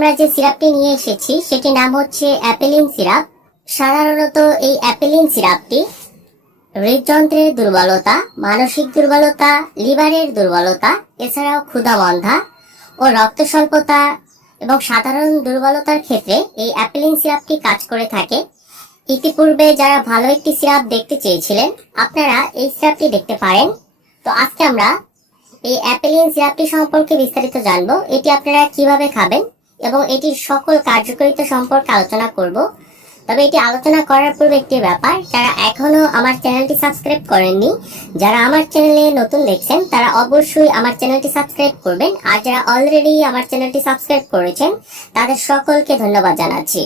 আমরা যে সিরাপটি নিয়ে এসেছি, সেটির নাম হচ্ছে অ্যাপেলিন সিরাপ। সাধারণত এই অ্যাপেলিন সিরাপটি হৃদযন্ত্রের দুর্বলতা, মানসিক দুর্বলতা, লিভারের দুর্বলতা, এছাড়াও ক্ষুধামন্ধা ও রক্ত স্বল্পতা এবং সাধারণ দুর্বলতার ক্ষেত্রে এই অ্যাপেলিন সিরাপটি কাজ করে থাকে। ইতিপূর্বে যারা ভালো একটি সিরাপ দেখতে চেয়েছিলেন, আপনারা এই সিরাপটি দেখতে পারেন। তো আজকে আমরা এই অ্যাপেলিন সিরাপটি সম্পর্কে বিস্তারিত জানব। এটি আপনারা কীভাবে খাবেন? এবং এটির সকল কার্যকারিতা সম্পর্কে আলোচনা করব। তবে এটি আলোচনা করার পূর্বে একটি ব্যাপার, যারা এখনও আমার চ্যানেলটি সাবস্ক্রাইব করেননি, যারা আমার চ্যানেলে নতুন দেখছেন, তারা অবশ্যই আমার চ্যানেলটি সাবস্ক্রাইব করবেন। আর যারা অলরেডি আমার চ্যানেলটি সাবস্ক্রাইব করেছেন, তাদের সকলকে ধন্যবাদ জানাচ্ছি।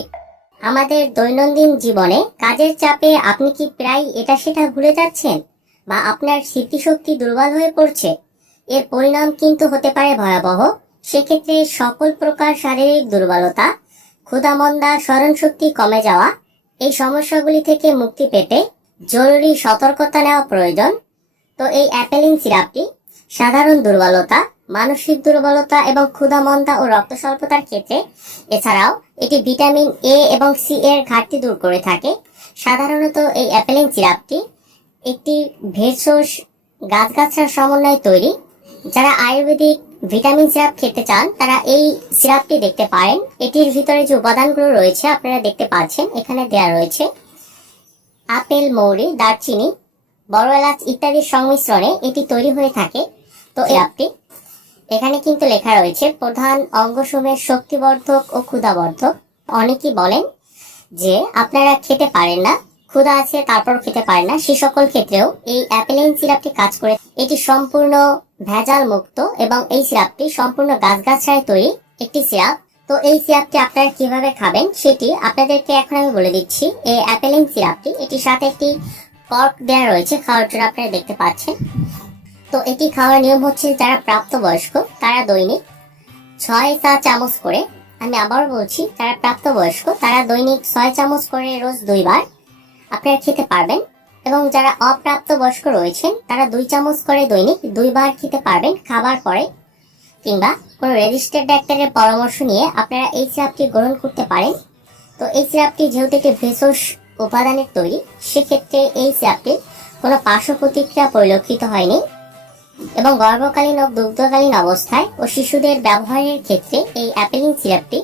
আমাদের দৈনন্দিন জীবনে কাজের চাপে আপনি কি প্রায় এটা সেটা ভুলে যাচ্ছেন? বা আপনার স্মৃতিশক্তি দুর্বল হয়ে পড়ছে? এর পরিণাম কিন্তু হতে পারে ভয়াবহ। সেক্ষেত্রে সকল প্রকার শারীরিক দুর্বলতা, ক্ষুধামন্দা, স্মরণশক্তি কমে যাওয়া, এই সমস্যাগুলি থেকে মুক্তি পেতে জরুরি সতর্কতা নেওয়া প্রয়োজন। তো এই অ্যাপেলিন সিরাপটি সাধারণ দুর্বলতা, মানসিক দুর্বলতা এবং ক্ষুধামন্দা ও রক্ত স্বল্পতার ক্ষেত্রে, এছাড়াও এটি ভিটামিন এ এবং সি এর ঘাটতি দূর করে থাকে। সাধারণত এই অ্যাপেলিন সিরাপটি একটি ভেষজ গাছগাছার সমন্বয়ে তৈরি, যারা আয়ুর্বেদিক ভিটামিন সিরাপ খেতে চান, তারা এই সিরাপটি দেখতে পারেন। এটির ভিতরে যে উপাদানগুলো রয়েছে, আপনারা দেখতে পাচ্ছেন, এখানে দেয়া রয়েছে আপেল, মৌরি, দারচিনি, বড় এলাচ ইত্যাদির সংমিশ্রণে এটি তৈরি হয়ে থাকে। তো অ্যাপটি এখানে কিন্তু লেখা রয়েছে, প্রধান অঙ্গসমূহের শক্তিবর্ধক ও ক্ষুধাবর্ধক। অনেকেই বলেন যে আপনারা খেতে পারেন না। ক্ষুধা আছে তারপর খেতে পারে না। সে সকল ক্ষেত্রেও এই অ্যাপেলিন সিরাপটি কাজ করে। এটি সম্পূর্ণ ভেজাল মুক্ত এবং এই সিরাপটি সম্পূর্ণ গাছগাছায় তৈরি একটি সিরাপ। তো এই সিরাপটি আপনারা কীভাবে খাবেন সেটি আপনাদেরকে এখন আমি বলে দিচ্ছি। এই অ্যাপেলিন সিরাপটি, এটির সাথে একটি কর্ক দেওয়া রয়েছে, খাওয়ার জন্য আপনারা দেখতে পাচ্ছেন। তো এটি খাওয়ার নিয়ম হচ্ছে যারা প্রাপ্তবয়স্ক, তারা দৈনিক ছয় চা চামচ করে, আমি আবারও বলছি, যারা প্রাপ্তবয়স্ক, তারা দৈনিক ছয় চামচ করে রোজ দুইবার। আপনারা খেতে পারবেন এবং যারা অপ্রাপ্ত বয়স্ক রয়েছেন, তারা দুই চামচ করে দৈনিক দুইবার খেতে পারবেন খাবার পরে। কিংবা কোনো রেজিস্টার্ড ডাক্তারের পরামর্শ নিয়ে আপনারা এই সিরাপটি গ্রহণ করতে পারেন। তো এই সিরাপটি যেহেতু একটি ভেষজ উপাদানের তৈরি, সেক্ষেত্রে এই সিরাপটির কোনো পার্শ্ব প্রতিক্রিয়া পরিলক্ষিত হয়নি এবং গর্ভকালীন ও দুগ্ধকালীন অবস্থায় ও শিশুদের ব্যবহারের ক্ষেত্রে এই অ্যাপেলিন সিরাপটি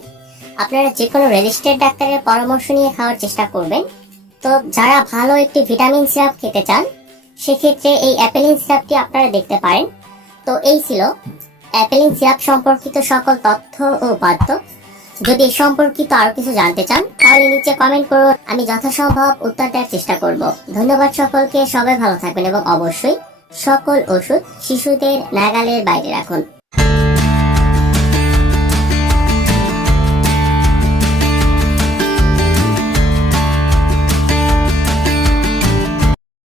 আপনারা যে কোনো রেজিস্টার্ড ডাক্তারের পরামর্শ নিয়ে খাওয়ার চেষ্টা করবেন। তো যারা ভালো একটি ভিটামিন সিরাপ খেতে চান, সেক্ষেত্রে এই অ্যাপেলিন সিরাপটি আপনারা দেখতে পারেন। তো এই ছিল অ্যাপেলিন সিরাপ সম্পর্কিত সকল তথ্য ও উপাত্ত। যদি এই সম্পর্কিত আরও কিছু জানতে চান, তাহলে নিচে কমেন্ট করুন আমি যথাসম্ভব উত্তর দেওয়ার চেষ্টা করব। ধন্যবাদ সকলকে, সবাই ভালো থাকবেন এবং অবশ্যই সকল ওষুধ শিশুদের নাগালের বাইরে রাখুন।